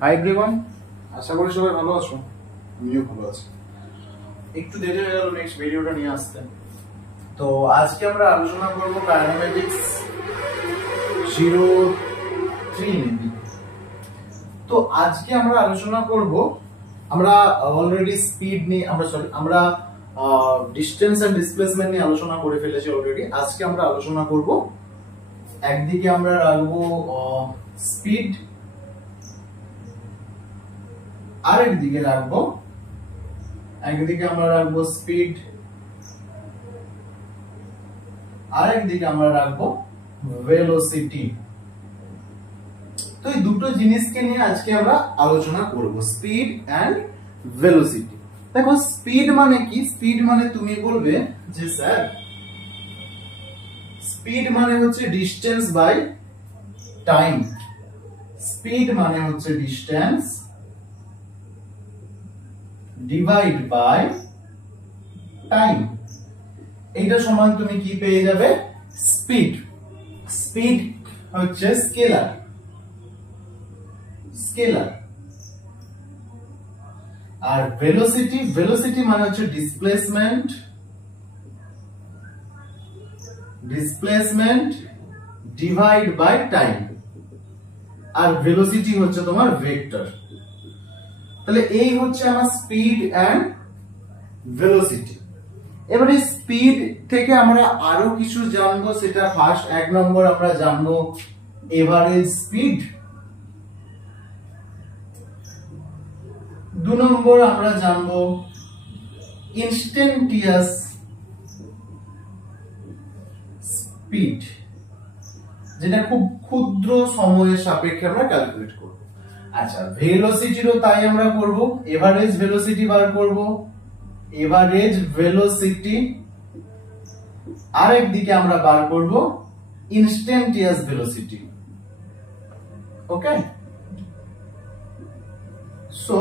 Hi everyone, আশা করি সবাই ভালো আছো। আমিও ভালো আছি। একটু দেরি হয়ে গেল নেক্সট ভিডিওটা নিয়ে আসতে। তো আজকে আমরা আলোচনা করব কাইনেমেটিক্স 03 মেবি। তো আজকে আমরা আলোচনা করব, আমরা অলরেডি স্পিড নিয়ে আমরা ডিসটেন্স এন্ড ডিসপ্লেসমেন্ট নিয়ে আলোচনা করে ফেলেছি অলরেডি। আজকে আমরা আলোচনা করব, একদিকে আমরা রাখবো স্পিড, একদিকে আমরা রাখবো স্পিড, আরেকদিকে আমরা রাখবো ভেলোসিটি। তো এই দুটো জিনিসকে নিয়ে আজকে আমরা আলোচনা করব, স্পিড এন্ড ভেলোসিটি। দেখো স্পিড মানে কি? স্পিড মানে তুমি বলবে যে স্যার স্পিড মানে হচ্ছে ডিস্টেন্স বাই টাইম। স্পিড মানে হচ্ছে ডিস্টেন্স ডিভাইড বাই টাইম। এইটা সমান তুমি কি পেয়ে যাবে? স্পিড। স্পিড হচ্ছে স্কেলার। আর ভেলোসিটি মানে হচ্ছে ডিসপ্লেসমেন্ট ডিভাইড বাই টাইম। আর ভেলোসিটি হচ্ছে তোমার ভেক্টর। তাহলে এই হচ্ছে আমার স্পিড এন্ড ভেলোসিটি। এবারে স্পিড থেকে আমরা আরো কিছু জানবো। সেটা ফার্স্ট, 1 নম্বর আমরা জানবো এভারেজ স্পিড। 2 নম্বর আমরা জানবো ইনস্ট্যান্টিয়াস স্পিড, যেটা খুব ক্ষুদ্র সময়ের সাপেক্ষে আমরা ক্যালকুলেট করব। আচ্ছা, ভেলোসিটিরও তাই আমরা করব। এভারেজ ভেলোসিটি বার করব, এভারেজ ভেলোসিটি। আরেকদিকে আমরা বার করব ইনস্ট্যান্টিয়াস ভেলোসিটি। ওকে, সো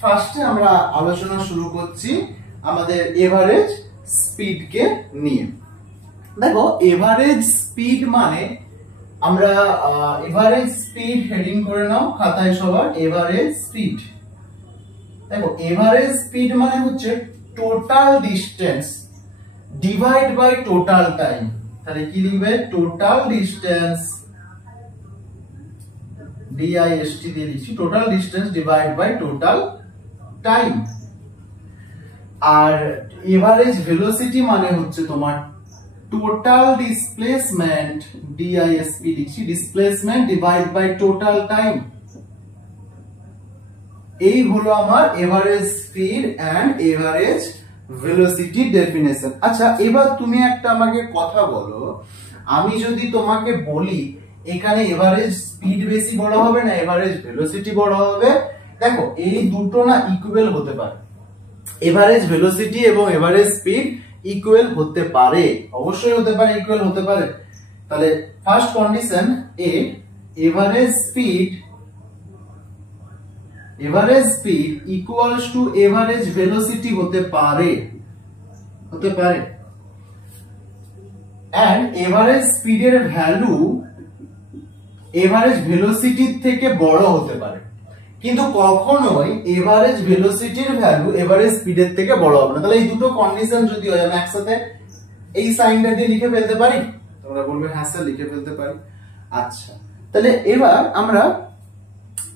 ফার্স্টে আমরা আলোচনা শুরু করছি আমাদের এভারেজ স্পিড কে নিয়ে। দেখো এভারেজ স্পিড মানে, আমরা এভারেজ স্পিড হেডিং করে নাও খাতায় সবার, এভারেজ স্পিড। দেখো এভারেজ স্পিড মানে হচ্ছে total distance divide by total time. তাহলে কি লিখবে? টোটাল ডিস্টেন্স, DIST দিয়ে লিখছি, total distance divide by total time. আর এভারেজ ভেলোসিটি মানে হচ্ছে তোমার টোটাল ডিসপ্লেসমেন্ট, DISP লিখছি, displacement divide by total time. এই হলো আমার average speed and average velocity definition. আচ্ছা, এবার তুমি একটা আমাকে কথা বলো, আমি যদি তোমাকে বলি এখানে এভারেজ স্পিড বেশি বড় হবে না এভারেজ ভেলোসিটি বড় হবে? দেখো এই দুটো না ইকুয়াল হতে পারে। এভারেজ ভেলোসিটি এবং এভারেজ স্পিড ইকুয়াল হতে পারে, অবশ্যই হতে পারে, ইকুয়াল হতে পারে। তাহলে first condition A, average speed equals to average velocity হতে পারে। এন্ড এভারেজ স্পিডের ভ্যালু এভারেজ ভেলোসিটির থেকে বড় হতে পারে, কিন্তু কখনোই এভারেজ ভেলোসিটির ভ্যালু এভারেজ স্পিডের থেকে বড় হবে না। তাহলে এই দুটো কন্ডিশন যদি হয়, আমি একসাথে এই সাইনটা দিয়ে লিখে ফেলতে পারি? তোমরা বলবে হ্যাঁ স্যার লিখে ফেলতে পারি। আচ্ছা, তাহলে এবার আমরা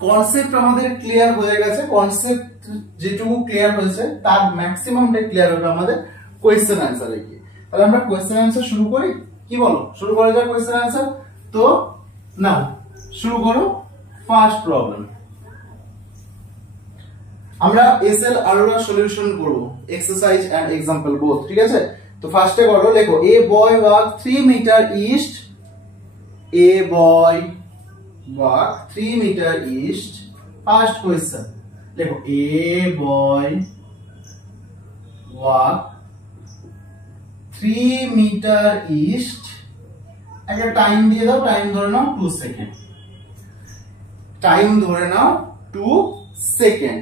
কনসেপ্ট আমাদের ক্লিয়ার হয়ে গেছে। কনসেপ্ট যেটুকু ক্লিয়ার হয়েছে তার ম্যাক্সিমামটা ক্লিয়ার হবে আমাদের কোয়েশ্চেন অ্যান্সারে গিয়ে। তাহলে আমরা কোয়েশ্চেন অ্যান্সার শুরু করি, কি বলো? শুরু করা যাক কোয়েশ্চেন অ্যান্সার। তো নাও শুরু করো। ফার্স্ট প্রবলেম, আমরা এসএল আরোরা সলিউশন করব, এক্সারসাইজ এন্ড এক্সাম্পল বোথ, ঠিক আছে? তো ফার্স্টে করো, লেখো এ বয় ওয়াক 3 মিটার ইস্ট, এ বয় walk 3 meter east. First question, देखो a boy walk 3 meter east। একটা টাইম দিয়ে দাও, টাইম ধরে নাও 2 সেকেন্ড। টাইম ধরে নাও 2 সেকেন্ড।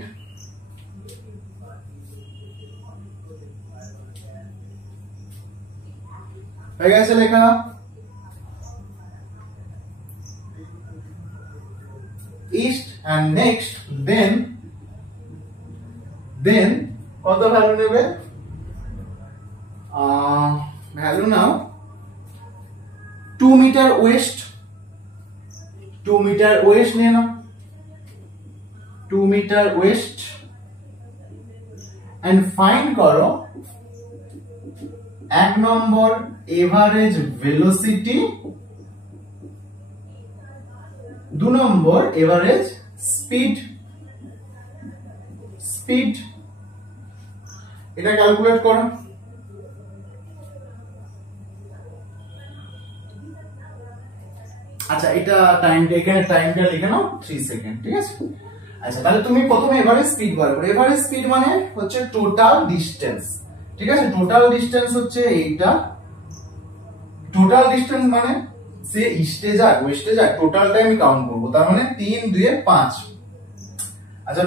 হয়ে গেছে লেখা। ইস্ট এন্ড নেক্সট দেন কত ভ্যালু নেবে, ভ্যালু নাও 2 মিটার ওয়েস্ট, 2 মিটার ওয়েস্ট নিয়ে নাও, 2 মিটার ওয়েস্ট এন্ড ফাইন্ড করো 1 নম্বর এভারেজ ভেলোসিটি, 2 নম্বর এভারেজ স্পিড। এটা ক্যালকুলেট করো। আচ্ছা এটা টাইমটা, এখানে টাইমটা লিখে নাও 3 সেকেন্ড, ঠিক আছে। আচ্ছা তাহলে তুমি প্রথমে এভারেজ স্পিড বার করো। এভারেজ স্পিড মানে হচ্ছে টোটাল ডিসটেন্স, ঠিক আছে। টোটাল ডিসটেন্স হচ্ছে এইটা, টোটাল ডিসটেন্স মানে সে ইস্টে যাক ওয়েস্টে যাক টোটালটা আমি কাউন্ট করব, তার মানে 3 2 এ 5। আচ্ছা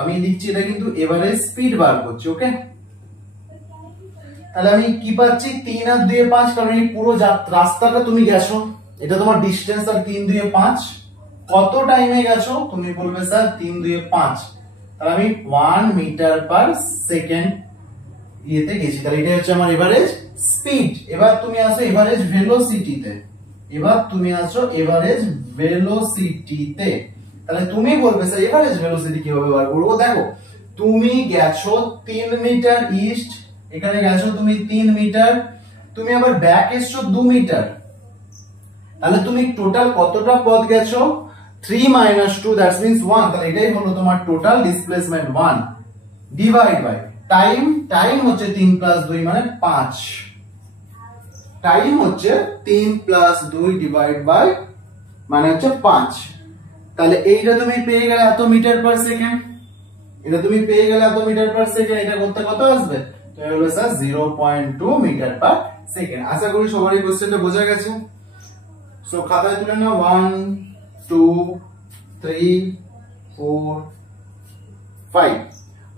আমি লিখছি এটা কিন্তু এভারেজ স্পিড বার করছি, ওকে। তাহলে আমি কি পাচ্ছি 3 আর 2 এ 5, কারণ এই পুরো রাস্তাটা তুমি গেছো, এটা তোমার ডিসটেন্স, আর 3 2 এ 5 কত টাইমে গেছো, তুমি বলবে স্যার 3 2 এ 5, তাহলে আমি 1 মিটার পার সেকেন্ড ইয়েতে গেছি, তাহলে এটা হচ্ছে আমার এভারেজ স্পিড। এবার তুমি আসো এভারেজ ভেলোসিটিতে, তাহলে তুমি বলবে স্যার এভারেজ ভেলোসিটি কিভাবে বার করবো। দেখো তুমি গেছো 3 মিটার ইস্ট, এখানে গেছো তুমি 3 মিটার, তুমি আবার ব্যাক এসছো 2 মিটার, তাহলে তুমি টোটাল কতটা পথ গেছো 3 - 2 দ্যাটস মিন্স 1, তাহলে এটাই হলো তোমার total displacement 1 divide by time হচ্ছে 3 + 2 মানে 5, টাইম হচ্ছে 3 + 2 ডিভাইড বাই মানে হচ্ছে 5। তাহলে এইটা তুমি পেয়ে গেলে এত মিটার পার সেকেন্ড, এটা তুমি পেয়ে গেলে এত মিটার পার সেকেন্ড, এটা করতে কত আসবে, তো হলো স্যার 0.2 মিটার পার সেকেন্ড। আশা করি সবারই কোশ্চেনটা বোঝা গেছে। সো খাতায় তুলে নাও 1 2 3 4 5,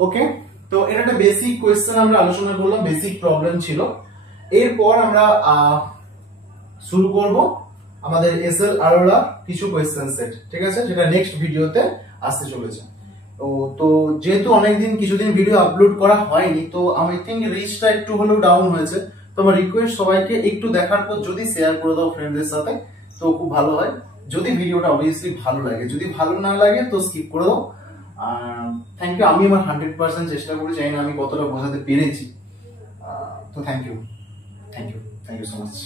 ওকে। তো এটা একটা বেসিক কোশ্চেন আমরা আলোচনা করলাম, বেসিক প্রবলেম ছিল। এরপর আমরা শুরু করব আমাদের এসএল আরোরা কিছু কোশ্চেন সেট, ঠিক আছে, যেটা নেক্সট ভিডিওতে আসতে চলেছে। তো যেহেতু অনেকদিন কিছুদিন ভিডিও আপলোড করা হয়নি, তো আমি থিঙ্ক রিচটা একটু হলেও ডাউন হয়েছে, তো আমার রিকোয়েস্ট সবাইকে একটু দেখার পর যদি শেয়ার করে দাও ফ্রেন্ডদের সাথে তো খুব ভালো হয়। যদি ভিডিওটা অবভিয়াসলি ভালো লাগে, যদি ভালো না লাগে তো স্কিপ করে দাও। থ্যাংক ইউ, আমি আমার 100% চেষ্টা করি, জানি না আমি কতটা বোঝাতে পেরেছি। তো থ্যাংক ইউ সো মাচ।